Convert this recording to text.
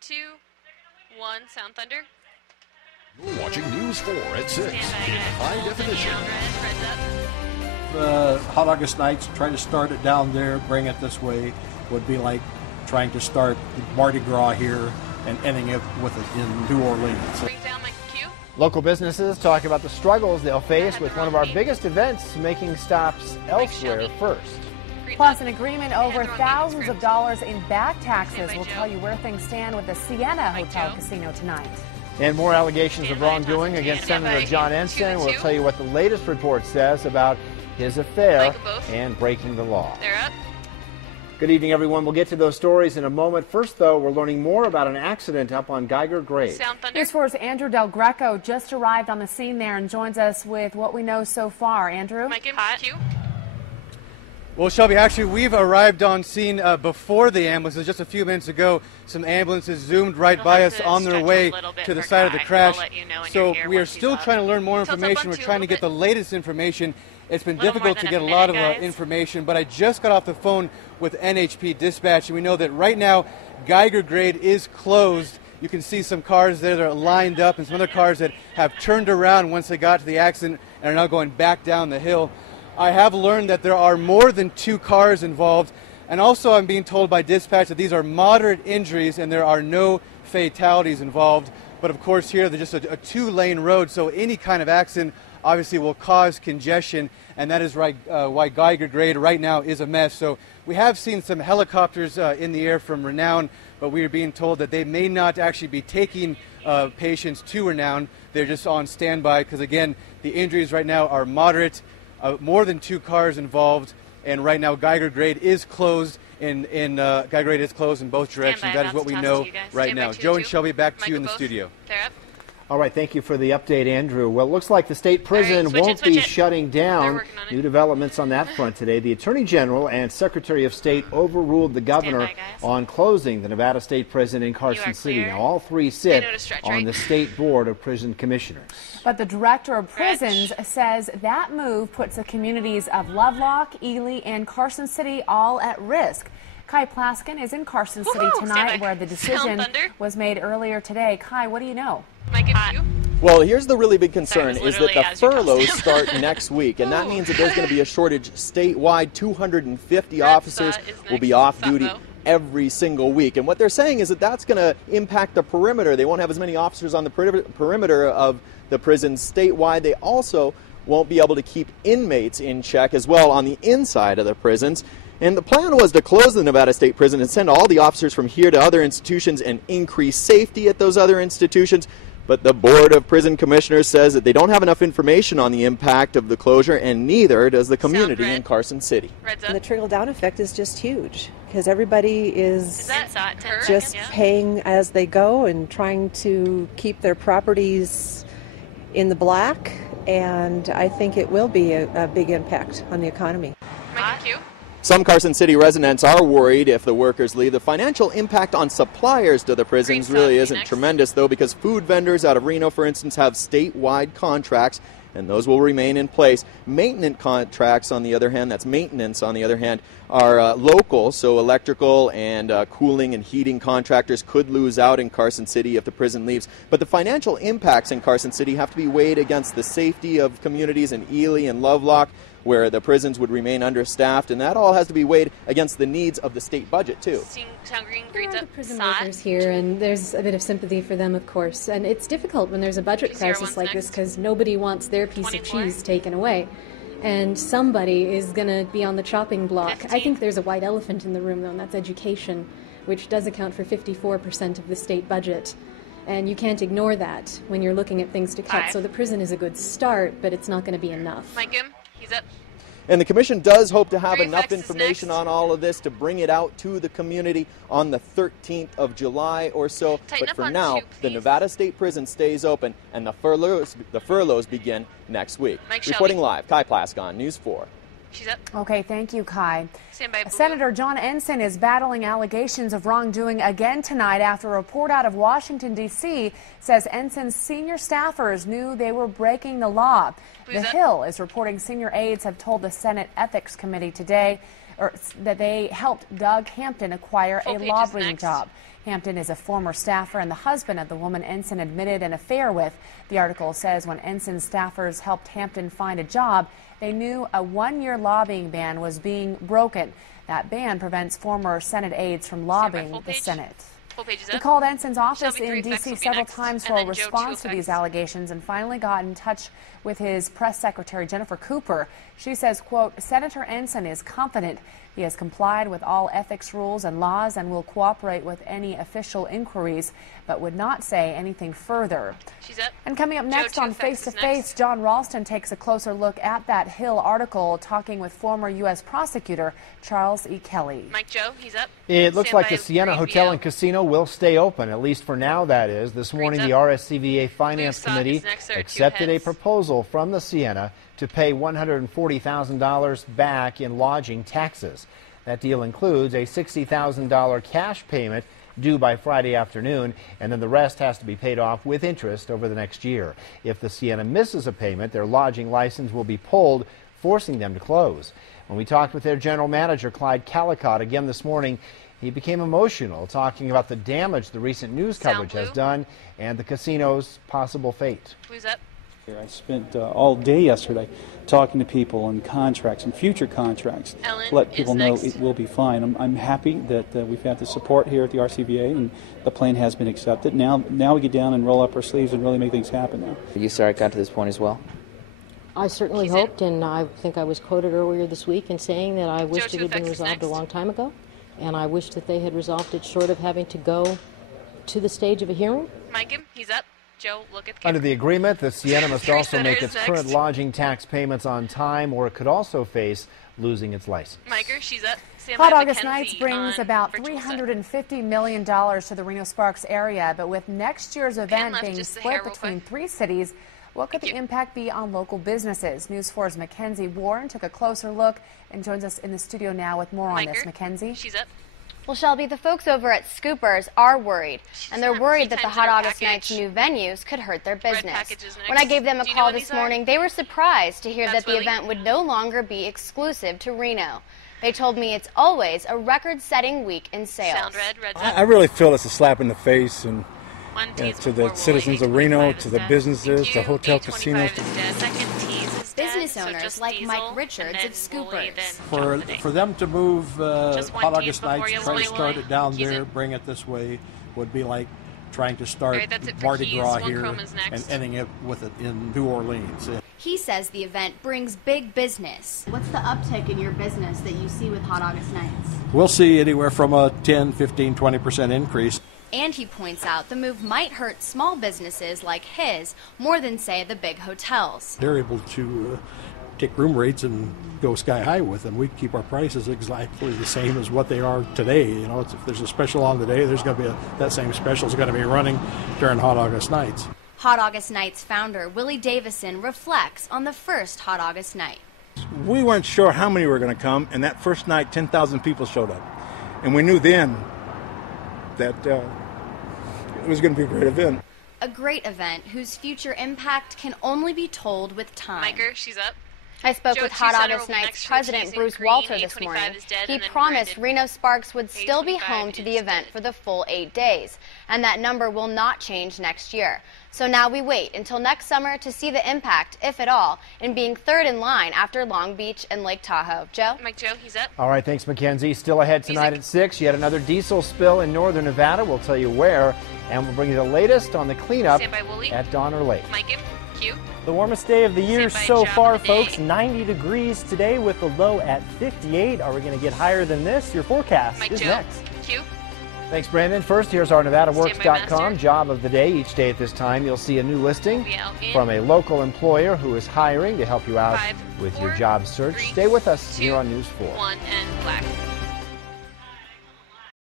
2, 1, sound thunder. You're watching News 4 at 6 in high definition. Hot August nights, trying to start it down there, bring it this way, would be like trying to start Mardi Gras here and ending it with it in New Orleans. Bring down my cue. Local businesses talk about the struggles they'll face with one of our biggest events making stops elsewhere first. Plus, an agreement over thousands of dollars in back taxes. We'll tell you where things stand with the Sienna Hotel Casino tonight. And more allegations of wrongdoing against Senator John Ensign. We'll tell you what the latest report says about his affair and breaking the law. They're up. Good evening, everyone. We'll get to those stories in a moment. First, though, we're learning more about an accident up on Geiger Grade. News 4's Andrew Del Greco just arrived on the scene there and joins us with what we know so far. Andrew? Cue. Well, Shelby, actually, we've arrived on scene before the ambulances. Just a few minutes ago, some ambulances zoomed right by us on their way to the site of the crash. So we are still trying to learn more information. We're trying to get the latest information. It's been difficult to get a lot of information, but I just got off the phone with NHP Dispatch, and we know that right now Geiger Grade is closed. You can see some cars there that are lined up and some other cars that have turned around once they got to the accident and are now going back down the hill. I have learned that there are more than 2 cars involved, and also I'm being told by dispatch that these are moderate injuries and there are no fatalities involved. But of course here there's just a 2-lane road, so any kind of accident obviously will cause congestion, and that is why Geiger Grade right now is a mess. So we have seen some helicopters in the air from Reno, but we are being told that they may not actually be taking patients to Reno. They're just on standby because, again, the injuries right now are moderate. More than 2 cars involved, and right now Geiger Grade is closed. Geiger Grade is closed in both directions. That is what we know right now. Joe and Shelby, back to you in the studio. All right, thank you for the update, Andrew. Well, it looks like the state prison won't be shutting down. New developments on that front today. The Attorney General and Secretary of State overruled the governor on closing the Nevada State Prison in Carson City. Now, all 3 sit on the State Board of Prison Commissioners. But the Director of Prisons says that move puts the communities of Lovelock, Ely, and Carson City all at risk. Kai Plaskin is in Carson City tonight, where the decision was made earlier today. Kai, what do you know? Well, here's the really big concern is that the furloughs start next week, and that means that there's going to be a shortage statewide. 250 officers will be off duty every single week. And what they're saying is that that's going to impact the perimeter. They won't have as many officers on the perimeter of the prisons statewide. They also won't be able to keep inmates in check as well on the inside of the prisons. And the plan was to close the Nevada State Prison and send all the officers from here to other institutions and increase safety at those other institutions. But the Board of Prison Commissioners says that they don't have enough information on the impact of the closure, and neither does the community in Carson City. And the trickle-down effect is just huge because everybody is just paying as they go and trying to keep their properties in the black, and I think it will be a big impact on the economy. Some Carson City residents are worried if the workers leave. The financial impact on suppliers to the prisons really isn't tremendous, though, because food vendors out of Reno, for instance, have statewide contracts, and those will remain in place. Maintenance contracts, on the other hand, are local, so electrical and cooling and heating contractors could lose out in Carson City if the prison leaves. But the financial impacts in Carson City have to be weighed against the safety of communities in Ely and Lovelock, where the prisons would remain understaffed, and that all has to be weighed against the needs of the state budget, too. There are the prison workers here, and there's a bit of sympathy for them, of course. And it's difficult when there's a budget crisis like this because nobody wants their piece of cheese taken away. And somebody is going to be on the chopping block. 15. I think there's a white elephant in the room, though, and that's education, which does account for 54% of the state budget. And you can't ignore that when you're looking at things to cut. So the prison is a good start, but it's not going to be enough. He's up. And the commission does hope to have enough information on all of this to bring it out to the community on the 13th of July or so. But for now, the Nevada State Prison stays open, and the furloughs begin next week. Reporting live, Kai Plaskin, News 4. She's up. Okay, thank you, Kai. Senator John Ensign is battling allegations of wrongdoing again tonight after a report out of Washington, D.C. says Ensign's senior staffers knew they were breaking the law. The Hill is reporting senior aides have told the Senate Ethics Committee today that they helped Doug Hampton acquire Full a page lobbying next. job. Hampton is a former staffer and the husband of the woman Ensign admitted an affair with. The article says when Ensign staffers helped Hampton find a job, they knew a one-year lobbying ban was being broken. That ban prevents former Senate aides from lobbying the Senate. We called Ensign's office in D.C. several times for a response to these allegations and finally got in touch with his press secretary, Jennifer Cooper. She says, quote, Senator Ensign is confident he has complied with all ethics rules and laws and will cooperate with any official inquiries, but would not say anything further. And coming up next on Face to Face, John Ralston takes a closer look at that Hill article, talking with former U.S. prosecutor Charles E. Kelly. Mike Joe, he's up. It looks like the Sienna Hotel and Casino will stay open, at least for now, that is. This morning, the RSCVA Finance Committee accepted a proposal from the Sienna to pay $140,000 back in lodging taxes. That deal includes a $60,000 cash payment due by Friday afternoon, and then the rest has to be paid off with interest over the next year. If the Sienna misses a payment, their lodging license will be pulled, forcing them to close. When we talked with their general manager, Clyde Calicott, again this morning, he became emotional, talking about the damage the recent news coverage has done and the casino's possible fate. Who's up? I spent all day yesterday talking to people on contracts and future contracts to let people know it will be fine. I'm happy that we've had the support here at the RCVA and the plan has been accepted. Now we get down and roll up our sleeves and really make things happen now. You sorry it got to this point as well? I certainly hoped, and I think I was quoted earlier this week in saying that I wished it had been resolved a long time ago, and I wished that they had resolved it short of having to go to the stage of a hearing. Mike, he's up. Joe, look at the Under the agreement, the Sienna must also make its current lodging tax payments on time, or it could also face losing its license. Miker, she's up. Hot August Nights brings about $350 million to the Reno Sparks area, but with next year's event being split between 3 cities, what could the impact be on local businesses? News 4's Mackenzie Warren took a closer look and joins us in the studio now with more on this. Mackenzie? She's up. Well, Shelby, the folks over at Scoopers are worried, and they're worried that the Hot August Nights new venues could hurt their business. When I gave them a call this morning, they were surprised to hear that the event would no longer be exclusive to Reno. They told me it's always a record-setting week in sales. I really feel it's a slap in the face and to the citizens of Reno, to the businesses, the hotel casinos. Business owners like Mike Richards of Scoopers. For them to move Hot August Nights, try to start it down there, bring it this way, would be like trying to start Mardi Gras here and ending it with it in New Orleans. He says the event brings big business. What's the uptick in your business that you see with Hot August Nights? We'll see anywhere from a 10, 15, 20% increase. And he points out the move might hurt small businesses like his more than, say, the big hotels. They're able to take room rates and go sky high with them. We keep our prices exactly the same as what they are today. You know, if there's a special on the day, there's going to be that same special is going to be running during Hot August Nights. Hot August Nights founder Willie Davison reflects on the first Hot August Night. We weren't sure how many were going to come, and that first night, 10,000 people showed up. And we knew then that it was going to be a great event. A great event whose future impact can only be told with time. Miker, she's up. I spoke with Hot August Nights president Bruce Walter this morning. He promised Reno Sparks would still be home to the event for the full 8 days, and that number will not change next year. So now we wait until next summer to see the impact, if at all, in being third in line after Long Beach and Lake Tahoe. Joe? Mike Joe, he's up. All right, thanks, Mackenzie. Still ahead tonight at 6. Yet another diesel spill in northern Nevada. We'll tell you where, and we'll bring you the latest on the cleanup at Donner Lake. Mike, Q. The warmest day of the year so far, folks. 90 degrees today with the low at 58. Are we going to get higher than this? Your forecast is next. Q. Thanks, Brandon. First, here's our NevadaWorks.com job of the day. Each day at this time, you'll see a new listing from a local employer who is hiring to help you out with your job search. Stay with us here on News 4. 1 and black.